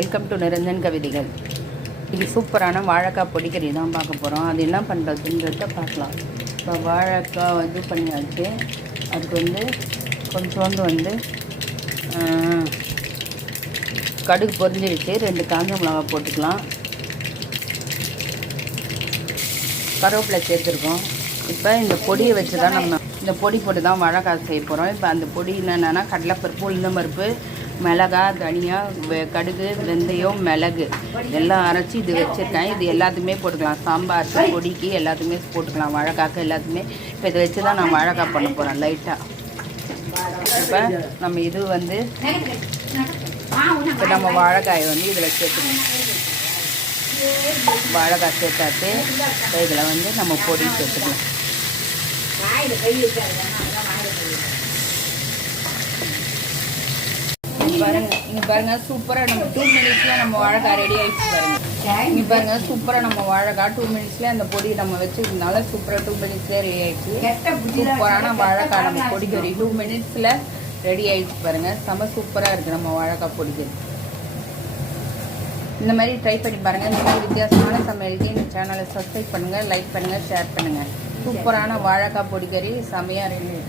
Welcome to Niranjan கவிதைகள். இது சூப்பரான வாழைக்காய் பொடிக்கறி தான் பார்க்க போகிறோம். அது என்ன பண்ணுறதுன்றத பார்க்கலாம். இப்போ வாழைக்காய் இது பண்ணியாச்சு. அதுக்கு கொஞ்சோண்டு கடுகு பொரிஞ்சிடுச்சு. 2 காஞ்ச மிளகா போட்டுக்கலாம். கருவேப்பிலை சேர்த்துருக்கோம். இப்போ இந்த பொடியை வச்சு தான் நம்ம இந்த பொடி போட்டு தான் வாழைக்காய் செய்ய போகிறோம். இப்போ அந்த பொடி என்னென்னா கடலைப்பருப்பு, உளுந்தம்பருப்பு, மிளகாய், தனியா, கடுகு, வெந்தயம், மிளகு எல்லாம் அரைச்சி இது வச்சுருக்கேன். இது எல்லாத்தையுமே போட்டுக்கலாம். சாம்பாருக்கு, பொடிக்கு எல்லாத்துக்குமே போட்டுக்கலாம். வாழைக்காய்க்கு எல்லாத்துக்குமே. இப்போ இதை வச்சு தான் நான் வாழைக்காய் பண்ண போகிறேன் லைட்டாக. இப்போ நம்ம இது இப்போ நம்ம வாழைக்காயை இதில் சேர்த்துக்கணும். வாழைக்காய் சேர்த்தாச்சு. இதில் நம்ம பொடி சேர்த்துக்கலாம். இங்கே பாருங்கள் சூப்பராக நம்ம 2 மினிட்ஸில் நம்ம வாழைக்காய் ரெடி ஆகிடுச்சு. பாருங்கள் இங்கே பாருங்கள் சூப்பராக நம்ம வாழைக்காய் 2 மினிட்ஸ்லேயே அந்த பொடி நம்ம வச்சுருந்தனால சூப்பராக 2 மினிட்ஸ்லேயே ரெடி ஆகிடுச்சு. சூப்பரான வாழைக்காய் நம்ம பொடிக்கறி 2 மினிட்ஸில் ரெடி ஆகிடுச்சு. பாருங்கள் செம சூப்பராக இருக்குது நம்ம வாழைக்காய் பொடிக்கறி. இந்த மாதிரி ட்ரை பண்ணி பாருங்கள். இந்த மாதிரி வித்தியாசமான சமையலுக்கு இந்த சேனலை சப்ஸ்கிரைப் பண்ணுங்கள், லைக் பண்ணுங்கள், ஷேர் பண்ணுங்கள். சூப்பரான வாழைக்காய் பொடிக்கறி செமையாக ரெடி.